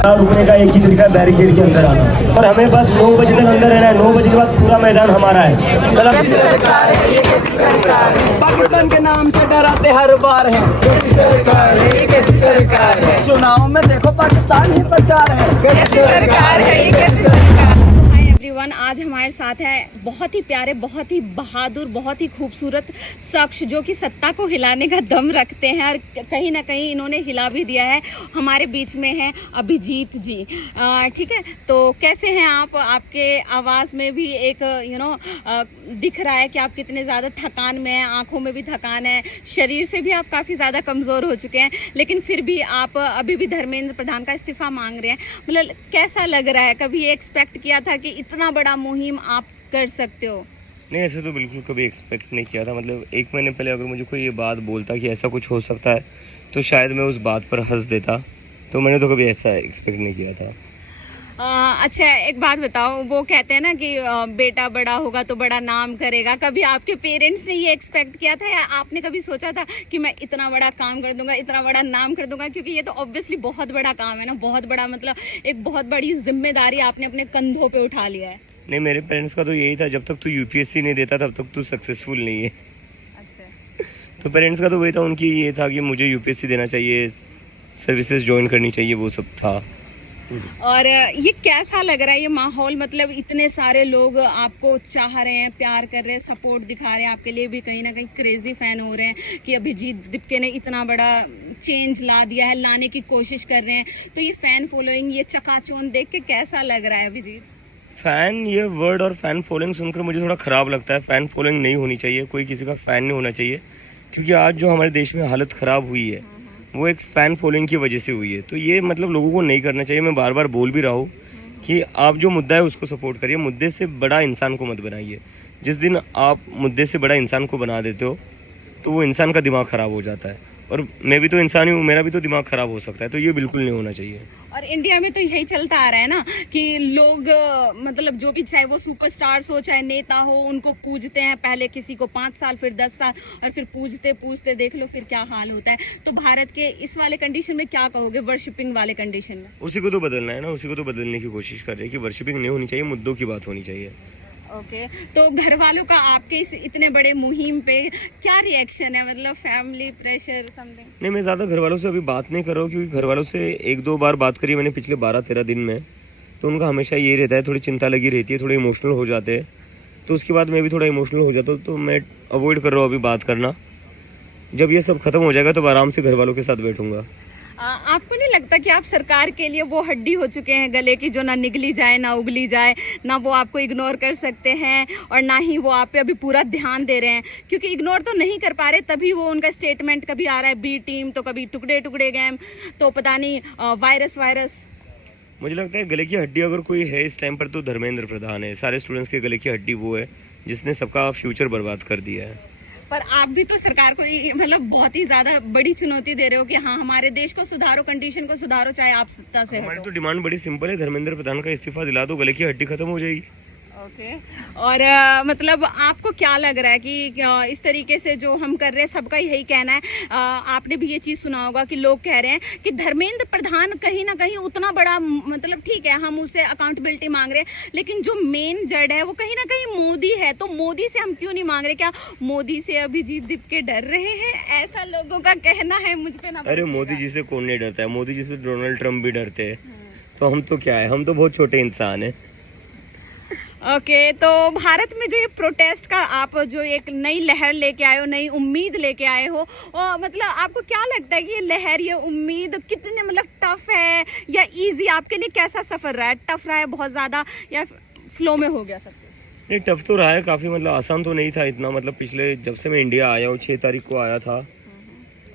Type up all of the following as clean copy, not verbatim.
रुकने का एक ही तरीका बैरिकेड के अंदर आना और हमें बस 9 बजे तक अंदर रहना है। 9 बजे के बाद पूरा मैदान हमारा है। पाकिस्तान के नाम से डराते हर बार है। सरकार है ये कैसी सरकार है? चुनाव में देखो पाकिस्तान ही प्रचार है। कैसी सरकार है ये कैसी सरकार? एवरीवन, आज हमारे साथ है बहुत ही प्यारे, बहुत ही बहादुर, बहुत ही खूबसूरत शख्स जो कि सत्ता को हिलाने का दम रखते हैं और कहीं ना कहीं इन्होंने हिला भी दिया है। हमारे बीच में है अभिजीत जी। ठीक है, तो कैसे हैं आप? आपके आवाज़ में भी एक दिख रहा है कि आप कितने ज़्यादा थकान में हैं, आंखों में भी थकान है, शरीर से भी आप काफ़ी ज़्यादा कमज़ोर हो चुके हैं, लेकिन फिर भी आप अभी भी धर्मेंद्र प्रधान का इस्तीफ़ा मांग रहे हैं। मतलब कैसा लग रहा है? कभी ये एक्सपेक्ट किया था कि इतना बड़ा मुहिम आप कर सकते हो? नहीं, ऐसे तो बिल्कुल कभी एक्सपेक्ट नहीं किया था। मतलब 1 महीने पहले अगर मुझे कोई ये बात बोलता कि ऐसा कुछ हो सकता है तो शायद मैं उस बात पर हंस देता। तो मैंने तो कभी ऐसा एक्सपेक्ट नहीं किया था। अच्छा, एक बात बताओ, वो कहते हैं ना कि बेटा बड़ा होगा तो बड़ा नाम करेगा। कभी आपके पेरेंट्स ने ये एक्सपेक्ट किया था या आपने कभी सोचा था कि मैं इतना बड़ा काम कर दूंगा, इतना बड़ा नाम कर दूंगा? क्योंकि ये तो ऑब्वियसली बहुत बड़ा काम है ना, बहुत बड़ा, मतलब एक बहुत बड़ी जिम्मेदारी आपने अपने कंधों पे उठा लिया है। नहीं, मेरे पेरेंट्स का तो यही था, जब तक तू यूपीएससी नहीं देता तब तक तू सक्सेसफुल नहीं है। अच्छा। तो पेरेंट्स का तो वही था, उनकी ये था कि मुझे यूपीएससी देना चाहिए, सर्विसेज ज्वाइन करनी चाहिए, वो सब था। और ये कैसा लग रहा है ये माहौल? मतलब इतने सारे लोग आपको चाह रहे हैं, प्यार कर रहे हैं, सपोर्ट दिखा रहे हैं, आपके लिए भी कहीं ना कहीं क्रेजी फैन हो रहे हैं कि अभिजीत दीपके ने इतना बड़ा चेंज ला दिया है, लाने की कोशिश कर रहे हैं। तो ये फैन फॉलोइंग, ये चकाचौंध देख के कैसा लग रहा है अभिजीत? फैन, ये वर्ड और फैन फॉलोइंग सुनकर मुझे थोड़ा खराब लगता है। फैन फॉलोइंग नहीं होनी चाहिए, कोई किसी का फैन नहीं होना चाहिए, क्योंकि आज जो हमारे देश में हालत खराब हुई है वो एक फैन फॉलोइंग की वजह से हुई है। तो ये मतलब लोगों को नहीं करना चाहिए। मैं बार बार बोल भी रहा हूँ कि आप जो मुद्दा है उसको सपोर्ट करिए, मुद्दे से बड़ा इंसान को मत बनाइए। जिस दिन आप मुद्दे से बड़ा इंसान को बना देते हो तो वो इंसान का दिमाग खराब हो जाता है। और मैं भी तो इंसान ही हूँ, मेरा भी तो दिमाग खराब हो सकता है। तो ये बिल्कुल नहीं होना चाहिए। और इंडिया में तो यही चलता आ रहा है ना कि लोग मतलब जो भी, चाहे वो सुपरस्टार्स हो चाहे नेता हो, उनको पूजते हैं पहले किसी को 5 साल, फिर 10 साल, और फिर पूजते पूजते देख लो फिर क्या हाल होता है। तो भारत के इस वाले कंडीशन में क्या कहोगे, वर्शिपिंग वाले कंडीशन में? उसी को तो बदलना है ना, उसी को तो बदलने की कोशिश कर रहे हैं कि वर्शिपिंग नहीं होनी चाहिए, मुद्दों की बात होनी चाहिए। ओके, तो घर वालों का आपके इस इतने बड़े मुहिम पे क्या रिएक्शन है? मतलब फैमिली प्रेशर समथिंग? नहीं, मैं ज़्यादा घर वालों से अभी बात नहीं कर रहा हूँ, क्योंकि घर वालों से 1-2 बार बात करी मैंने पिछले 12-13 दिन में। तो उनका हमेशा ये रहता है, थोड़ी चिंता लगी रहती है, थोड़े इमोशनल हो जाते हैं। तो उसके बाद मैं भी थोड़ा इमोशनल हो जाता हूँ, तो मैं अवॉइड कर रहा हूँ अभी बात करना। जब ये सब खत्म हो जाएगा तो आराम से घर वालों के साथ बैठूंगा। आपको नहीं लगता कि आप सरकार के लिए वो हड्डी हो चुके हैं गले की, जो ना निगली जाए ना उगली जाए, ना वो आपको इग्नोर कर सकते हैं और ना ही वो आप पे अभी पूरा ध्यान दे रहे हैं? क्योंकि इग्नोर तो नहीं कर पा रहे, तभी वो उनका स्टेटमेंट कभी आ रहा है बी टीम, तो कभी टुकड़े टुकड़े गेम, तो पता नहीं वायरस। मुझे लगता है गले की हड्डी अगर कोई है इस टाइम पर तो धर्मेंद्र प्रधान है। सारे स्टूडेंट्स के गले की हड्डी वो है जिसने सबका फ्यूचर बर्बाद कर दिया है। पर आप भी तो सरकार को मतलब बहुत ही ज्यादा बड़ी चुनौती दे रहे हो कि हाँ, हमारे देश को सुधारो, कंडीशन को सुधारो, चाहे आप सत्ता से हमारी हटो। तो डिमांड बड़ी सिंपल है, धर्मेंद्र प्रधान का इस्तीफा दिला दो, गले की हड्डी खत्म हो जाएगी। ओके। और मतलब आपको क्या लग रहा है कि इस तरीके से जो हम कर रहे हैं, सबका यही कहना है, आपने भी ये चीज़ सुना होगा कि लोग कह रहे हैं कि धर्मेंद्र प्रधान कहीं ना कहीं उतना बड़ा, मतलब ठीक है हम उससे अकाउंटेबिलिटी मांग रहे हैं, लेकिन जो मेन जड़ है वो कहीं ना कहीं मोदी है। तो मोदी से हम क्यों नहीं मांग रहे? क्या मोदी से अभिजीत दीपके डर रहे हैं? ऐसा लोगों का कहना है, मुझ पे ना। अरे मोदी जी से कौन नहीं डरता है? मोदी जी से डोनाल्ड ट्रम्प भी डरते हैं। तो हम तो क्या है, हम तो बहुत छोटे इंसान है। ओके, तो भारत में जो ये प्रोटेस्ट का आप जो एक नई लहर लेके आए हो, नई उम्मीद लेके आए हो, और मतलब आपको क्या लगता है कि ये लहर, ये उम्मीद कितने मतलब टफ है या इजी? आपके लिए कैसा सफर रहा है? टफ रहा है बहुत ज्यादा या फ्लो में हो गया सब कुछ? नहीं, टफ तो रहा है काफी, मतलब आसान तो नहीं था इतना। मतलब पिछले, जब से मैं इंडिया आया हूँ, 6 तारीख को आया था,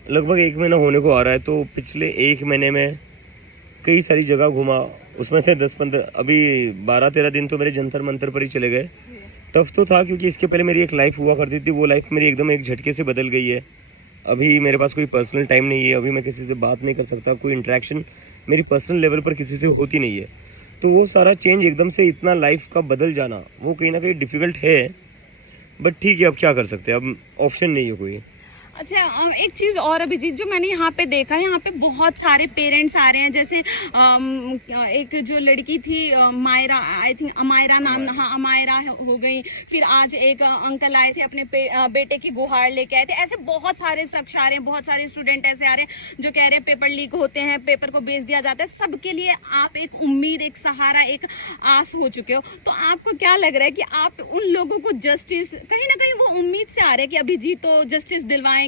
लगभग 1 महीना होने को आ रहा है। तो पिछले 1 महीने में कई सारी जगह घूमा, उसमें से 10-15, अभी 12-13 दिन तो मेरे जंतर मंतर पर ही चले गए। टफ तो था, क्योंकि इसके पहले मेरी एक लाइफ हुआ करती थी, वो लाइफ मेरी एकदम एक झटके से बदल गई है। अभी मेरे पास कोई पर्सनल टाइम नहीं है, अभी मैं किसी से बात नहीं कर सकता, कोई इंटरेक्शन मेरी पर्सनल लेवल पर किसी से होती नहीं है। तो वो सारा चेंज एकदम से, इतना लाइफ का बदल जाना, वो कहीं ना कहीं डिफिकल्ट है। बट ठीक है, अब क्या कर सकते हैं, अब ऑप्शन नहीं है कोई। अच्छा, एक चीज और अभिजीत, जो मैंने यहाँ पे देखा है, यहाँ पे बहुत सारे पेरेंट्स आ रहे हैं। जैसे एक जो लड़की थी मायरा, आई थिंक अमायरा नाम, हाँ अमायरा हो गई। फिर आज एक अंकल आए थे, अपने बेटे की गुहार लेके आए थे। ऐसे बहुत सारे शख्स आ रहे हैं, बहुत सारे स्टूडेंट ऐसे आ रहे हैं जो कह रहे हैं पेपर लीक होते हैं, पेपर को बेच दिया जाता है। सबके लिए आप एक उम्मीद, एक सहारा, एक आस हो चुके हो। तो आपको क्या लग रहा है कि आप उन लोगों को जस्टिस, कहीं ना कहीं वो उम्मीद से आ रहे हैं कि अभिजीत तो जस्टिस दिलवाएंगे,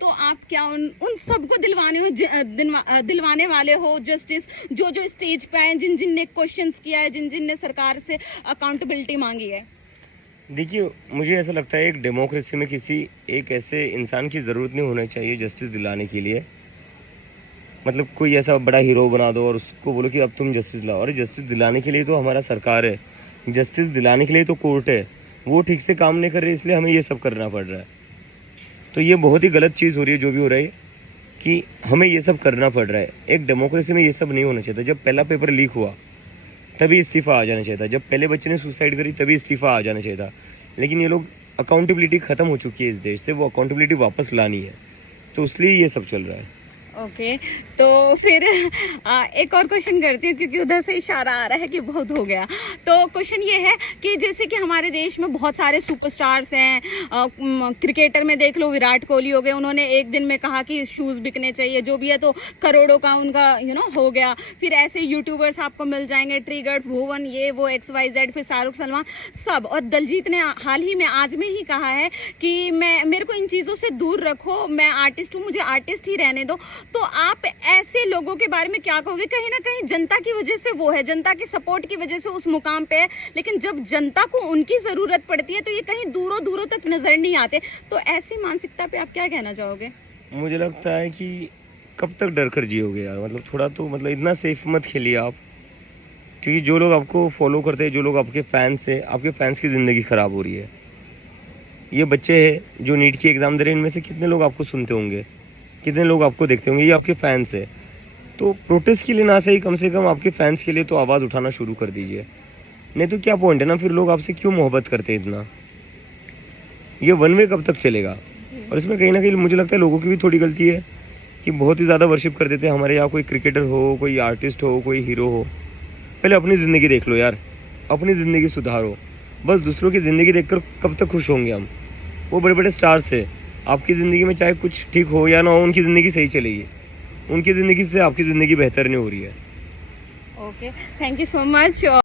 तो आप क्या उन सबको दिलवाने वाले हो जस्टिस, जो स्टेज पे आए, जिन ने क्वेश्चंस किया है, जिन ने सरकार से अकाउंटेबिलिटी मांगी है? देखिए, मुझे ऐसा लगता है एक डेमोक्रेसी में किसी एक ऐसे इंसान की ज़रूरत नहीं होना चाहिए जस्टिस दिलाने के लिए। मतलब कोई ऐसा बड़ा हीरो बना दो और उसको बोलो कि अब तुम जस्टिस दिलाओ। और जस्टिस दिलाने के लिए तो हमारा सरकार है, जस्टिस दिलाने के लिए तो कोर्ट है, वो ठीक से काम नहीं कर रही, इसलिए हमें ये सब करना पड़ रहा है। तो ये बहुत ही गलत चीज़ हो रही है जो भी हो रहा है, कि हमें ये सब करना पड़ रहा है। एक डेमोक्रेसी में ये सब नहीं होना चाहिए था। जब पहला पेपर लीक हुआ तभी इस्तीफा आ जाना चाहिए था, जब पहले बच्चे ने सुसाइड करी तभी इस्तीफा आ जाना चाहिए था। लेकिन ये लोग, अकाउंटेबिलिटी खत्म हो चुकी है इस देश से, वो अकाउंटेबिलिटी वापस लानी है, तो इसलिए ये सब चल रहा है। ओके, तो फिर एक और क्वेश्चन करती हूँ, क्योंकि उधर से इशारा आ रहा है कि बहुत हो गया। तो क्वेश्चन ये है कि जैसे कि हमारे देश में बहुत सारे सुपरस्टार्स हैं, क्रिकेटर में देख लो विराट कोहली हो गए, उन्होंने एक दिन में कहा कि शूज़ बिकने चाहिए, जो भी है, तो करोड़ों का उनका हो गया। फिर ऐसे यूट्यूबर्स आपको मिल जाएंगे, ट्रिगर्स, भुवन, ये वो XYZ, फिर शाहरुख, सलमान, सब। और दलजीत ने हाल ही में, आज में ही कहा है कि मेरे को इन चीज़ों से दूर रखो, मैं आर्टिस्ट हूँ, मुझे आर्टिस्ट ही रहने दो। तो आप ऐसे लोगों के बारे में क्या कहोगे? कहीं ना कहीं जनता की वजह से वो है, जनता की सपोर्ट की वजह से उस मुकाम पे है, लेकिन जब जनता को उनकी जरूरत पड़ती है तो ये कहीं दूरों दूरों तक नजर नहीं आते। तो ऐसी मानसिकता पे आप क्या कहना चाहोगे? मुझे लगता है कि कब तक डर कर जियोगे यार। मतलब थोड़ा तो, मतलब इतना सेफ मत खेलिए आप, क्योंकि जो लोग आपको फॉलो करते हैं, जो लोग आपके फैंस हैं, आपके फैंस की ज़िंदगी ख़राब हो रही है। ये बच्चे हैं जो नीट की एग्ज़ाम दे रहे हैं, इनमें से कितने लोग आपको सुनते होंगे, कितने लोग आपको देखते होंगे, ये आपके फैंस है। तो प्रोटेस्ट के लिए ना सही, कम से कम आपके फैंस के लिए तो आवाज़ उठाना शुरू कर दीजिए। नहीं तो क्या पॉइंट है ना, फिर लोग आपसे क्यों मोहब्बत करते हैं इतना? ये वन वे कब तक चलेगा? और इसमें कहीं ना कहीं मुझे लगता है लोगों की भी थोड़ी गलती है कि बहुत ही ज़्यादा वर्शिप कर देते हैं। हमारे यहाँ कोई क्रिकेटर हो, कोई आर्टिस्ट हो, कोई हीरो हो, पहले अपनी ज़िंदगी देख लो यार, अपनी ज़िंदगी सुधारो। बस दूसरों की ज़िंदगी देखकर कब तक खुश होंगे हम? वो बड़े बड़े स्टार्स है, आपकी ज़िंदगी में चाहे कुछ ठीक हो या ना हो, उनकी ज़िंदगी सही चलेगी, उनकी ज़िंदगी से आपकी ज़िंदगी बेहतर नहीं हो रही है। Okay, thank you so much.